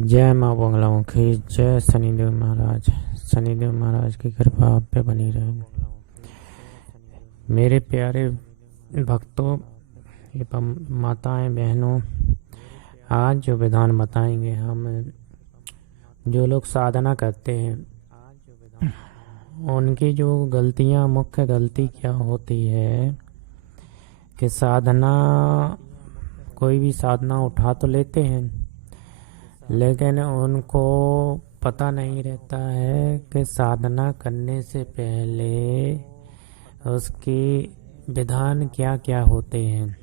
जय माँ बंगलाओं की जय। शनिदेव महाराज की कृपा आप पे बनी रहे। मेरे प्यारे भक्तों एवं माताएं बहनों, आज जो विधान बताएंगे हम, जो लोग साधना करते हैं उनकी जो गलतियां, मुख्य गलती क्या होती है कि साधना, कोई भी साधना उठा तो लेते हैं लेकिन उनको पता नहीं रहता है कि साधना करने से पहले उसकी विधान क्या क्या होते हैं।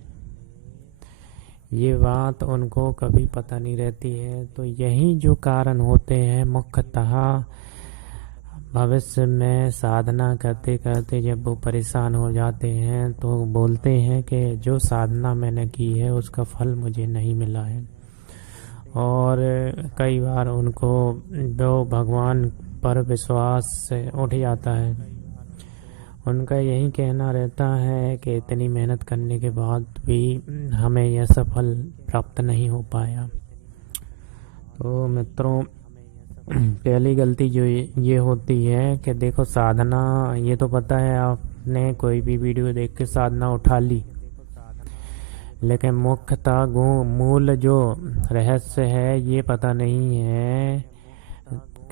ये बात उनको कभी पता नहीं रहती है। तो यही जो कारण होते हैं मुख्यतः, भविष्य में साधना करते करते जब वो परेशान हो जाते हैं तो बोलते हैं कि जो साधना मैंने की है उसका फल मुझे नहीं मिला है। और कई बार उनको वो भगवान पर विश्वास से उठ जाता है। उनका यही कहना रहता है कि इतनी मेहनत करने के बाद भी हमें यह सफल प्राप्त नहीं हो पाया। तो मित्रों, पहली गलती जो ये होती है कि देखो, साधना, ये तो पता है आपने कोई भी वीडियो देख के साधना उठा ली, लेकिन मुख्यतः मूल जो रहस्य है ये पता नहीं है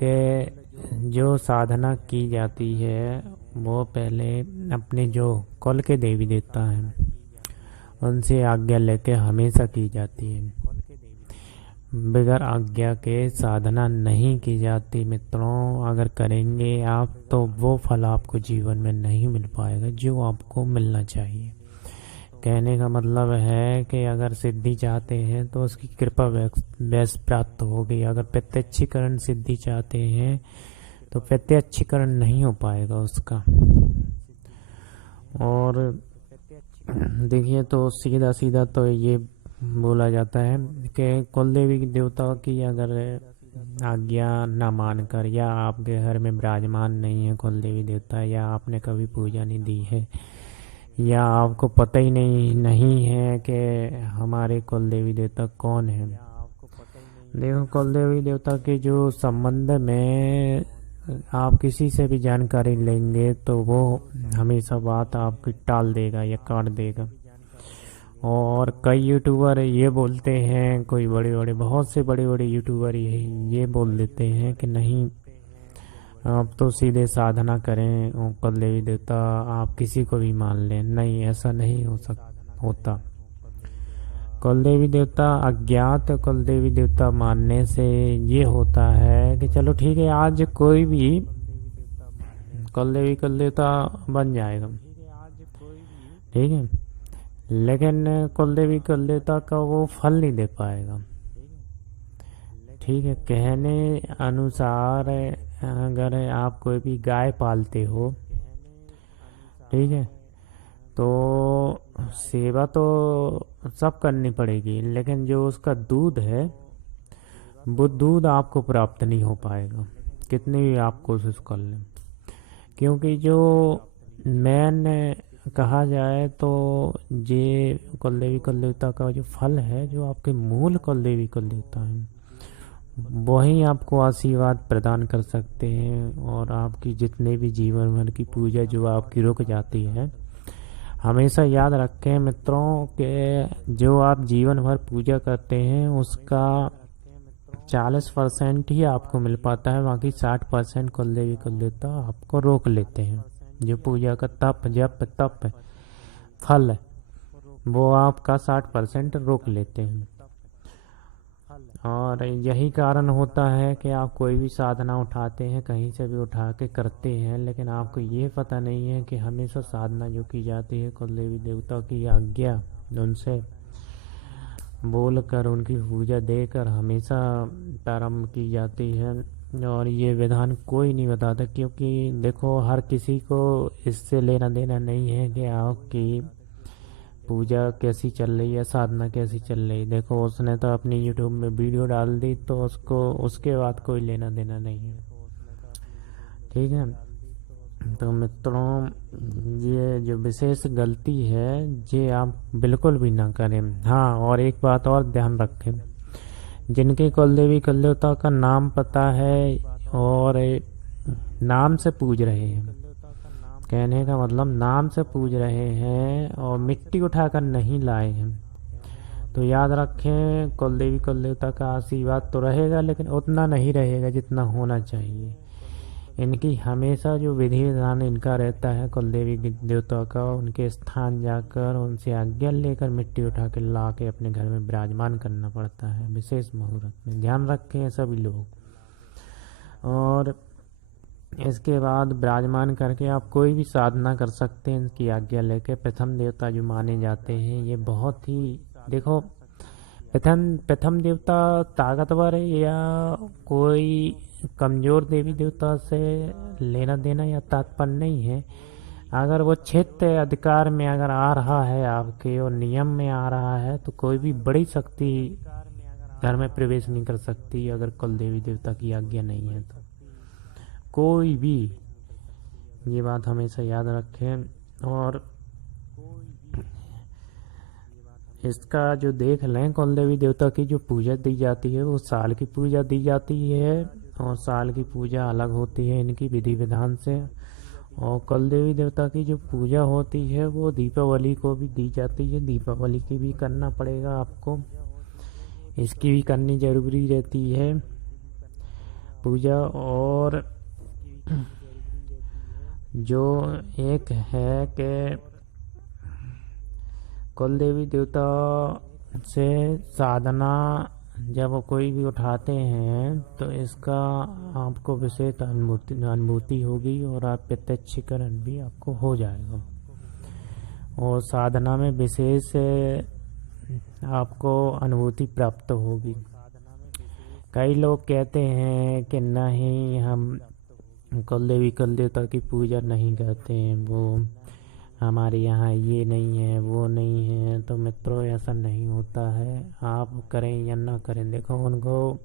कि जो साधना की जाती है वो पहले अपने जो कुल के देवी देवता हैं उनसे आज्ञा लेके हमेशा की जाती है। बगैर आज्ञा के साधना नहीं की जाती मित्रों। अगर करेंगे आप तो वो फल आपको जीवन में नहीं मिल पाएगा जो आपको मिलना चाहिए। कहने का मतलब है कि अगर सिद्धि चाहते हैं तो उसकी कृपा वैस प्राप्त होगी। अगर प्रत्यक्षीकरण सिद्धि चाहते हैं तो प्रत्यक्षीकरण नहीं हो पाएगा उसका। और देखिए, तो सीधा सीधा तो ये बोला जाता है कि कुल देवी देवता की अगर आज्ञा ना मानकर, या आपके घर में विराजमान नहीं है कुल देवी देवता, या आपने कभी पूजा नहीं दी है, या आपको पता ही नहीं है कि हमारे कुल देवी देवता कौन है। देखो, कुल देवी देवता के जो संबंध में आप किसी से भी जानकारी लेंगे तो वो हमेशा बात आपकी टाल देगा या काट देगा। और कई यूट्यूबर ये बोलते हैं, कोई बहुत से बड़े यूट्यूबर ये बोल देते हैं कि नहीं, आप तो सीधे साधना करें और कुल देवी देवता आप किसी को भी मान लें। नहीं, ऐसा नहीं होता। कुल देवी देवता, अज्ञात कुल देवी देवता मानने से ये होता है कि चलो ठीक है, आज कोई भी कुल देवता बन जाएगा, ठीक है, लेकिन कुल देवता का वो फल नहीं दे पाएगा। ठीक है, कहने अनुसार अगर आप कोई भी गाय पालते हो, ठीक है, तो सेवा तो सब करनी पड़ेगी, लेकिन जो उसका दूध है वो दूध आपको प्राप्त नहीं हो पाएगा कितनी भी आप कोशिश कर लें। क्योंकि जो मेन कहा जाए तो ये कुल देवता का जो फल है, जो आपके मूल कुल देवता हैं, वही आपको आशीर्वाद प्रदान कर सकते हैं। और आपकी जितने भी जीवन भर की पूजा जो आपकी रुक जाती है, हमेशा याद रखें मित्रों कि जो आप जीवन भर पूजा करते हैं उसका 40% ही आपको मिल पाता है, बाकी 60% कुल देवता आपको रोक लेते हैं। जो पूजा का तप, जप, तप, फल है, वो आपका 60% रोक लेते हैं। और यही कारण होता है कि आप कोई भी साधना उठाते हैं, कहीं से भी उठा के करते हैं, लेकिन आपको ये पता नहीं है कि हमेशा साधना जो की जाती है कुल देवी देवता की आज्ञा उनसे बोलकर, उनकी पूजा देकर हमेशा प्रारंभ की जाती है। और ये विधान कोई नहीं बताता, क्योंकि देखो, हर किसी को इससे लेना देना नहीं है कि आपकी पूजा कैसी चल रही है, साधना कैसी चल रही। देखो, उसने तो अपनी यूट्यूब में वीडियो डाल दी तो उसको उसके बाद कोई लेना देना नहीं है, ठीक है। तो मित्रों, ये जो विशेष गलती है ये आप बिल्कुल भी ना करें। हाँ, और एक बात और ध्यान रखें जिनके कुल देवी कुल देवता का नाम पता है और नाम से पूज रहे हैं, कहने का मतलब नाम से पूज रहे हैं और मिट्टी उठाकर नहीं लाए हैं, तो याद रखें कुल देवी कुल देवता का आशीर्वाद तो रहेगा, लेकिन उतना नहीं रहेगा जितना होना चाहिए। इनकी हमेशा जो विधि विधान इनका रहता है कुल देवी देवता का, उनके स्थान जाकर उनसे आज्ञा लेकर मिट्टी उठा के ला के अपने घर में विराजमान करना पड़ता है विशेष मुहूर्त में, ध्यान रखें सभी लोग। और इसके बाद विराजमान करके आप कोई भी साधना कर सकते हैं इनकी आज्ञा लेके। प्रथम देवता जो माने जाते हैं ये बहुत ही, देखो प्रथम देवता ताकतवर है या कोई कमजोर देवी देवता से लेना देना या तात्पर्य नहीं है। अगर वो क्षेत्र अधिकार में अगर आ रहा है आपके और नियम में आ रहा है तो कोई भी बड़ी शक्ति घर में प्रवेश नहीं कर सकती अगर कुल देवी देवता की आज्ञा नहीं है तो कोई भी, ये बात हमेशा याद रखें। और इसका जो देख लें कुल देवी देवता की जो पूजा दी जाती है वो साल की पूजा दी जाती है और साल की पूजा अलग होती है इनकी विधि विधान से। और कुल देवी देवता की जो पूजा होती है वो दीपावली को भी दी जाती है, दीपावली की भी करना पड़ेगा आपको, इसकी भी करनी जरूरी रहती है पूजा। और जो एक है कि कुल देवी देवता से साधना जब कोई भी उठाते हैं तो इसका आपको विशेष अनुभूति होगी और आप प्रत्यक्षीकरण भी आपको हो जाएगा और साधना में विशेष आपको अनुभूति प्राप्त होगी। कई लोग कहते हैं कि नहीं हम कुल देवी कुल देवता की पूजा नहीं करते हैं, वो हमारे यहाँ ये नहीं है वो नहीं है। तो मित्रों ऐसा नहीं होता है, आप करें या ना करें, देखो उनको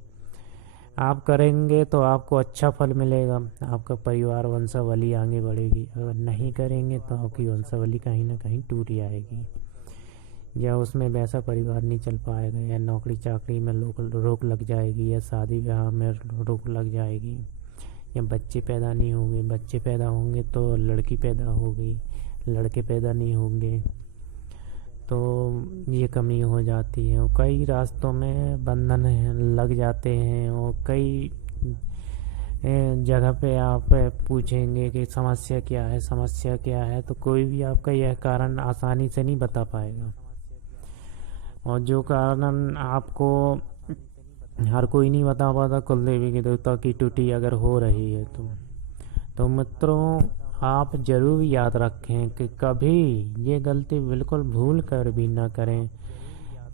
आप करेंगे तो आपको अच्छा फल मिलेगा, आपका परिवार वंशावली आगे बढ़ेगी। अगर नहीं करेंगे तो आपकी वंशावली कहीं ना कहीं टूट जाएगी या उसमें वैसा परिवार नहीं चल पाएगा या नौकरी चाकरी में रोक लग जाएगी या शादी ब्याह में रोक लग जाएगी या बच्चे पैदा नहीं होंगे, बच्चे पैदा होंगे तो लड़की पैदा होगी, लड़के पैदा नहीं होंगे तो ये कमी हो जाती है। और कई रास्तों में बंधन लग जाते हैं और कई जगह पे आप पूछेंगे कि समस्या क्या है समस्या क्या है, तो कोई भी आपका यह कारण आसानी से नहीं बता पाएगा। और जो कारण आपको हर कोई नहीं बता पाता, कुल देवी के देवता की टूटी अगर हो रही है तो मित्रों आप जरूर याद रखें कि कभी ये गलती बिल्कुल भूल कर भी ना करें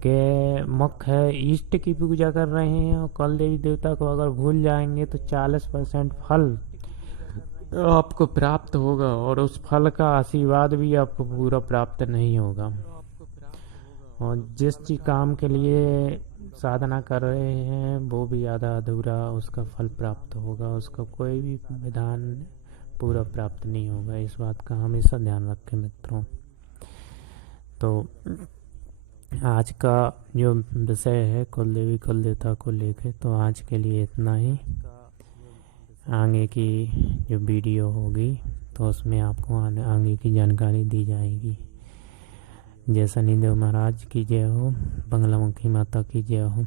कि मुख्य है इष्ट की पूजा कर रहे हैं और कुल देवी देवता को अगर भूल जाएंगे तो 40% फल आपको प्राप्त होगा और उस फल का आशीर्वाद भी आपको पूरा प्राप्त नहीं होगा। और जिस चीज काम के लिए साधना कर रहे हैं वो भी आधा अधूरा उसका फल प्राप्त होगा, उसका कोई भी विधान पूरा प्राप्त नहीं होगा। इस बात का हमेशा ध्यान रखें मित्रों। तो आज का जो विषय है कुल देवी कुल देवता को लेकर, तो आज के लिए इतना ही। आगे की जो वीडियो होगी तो उसमें आपको आगे की जानकारी दी जाएगी। जय शनिदेव महाराज की जय हो, बंगलामुखी माता की जय हो।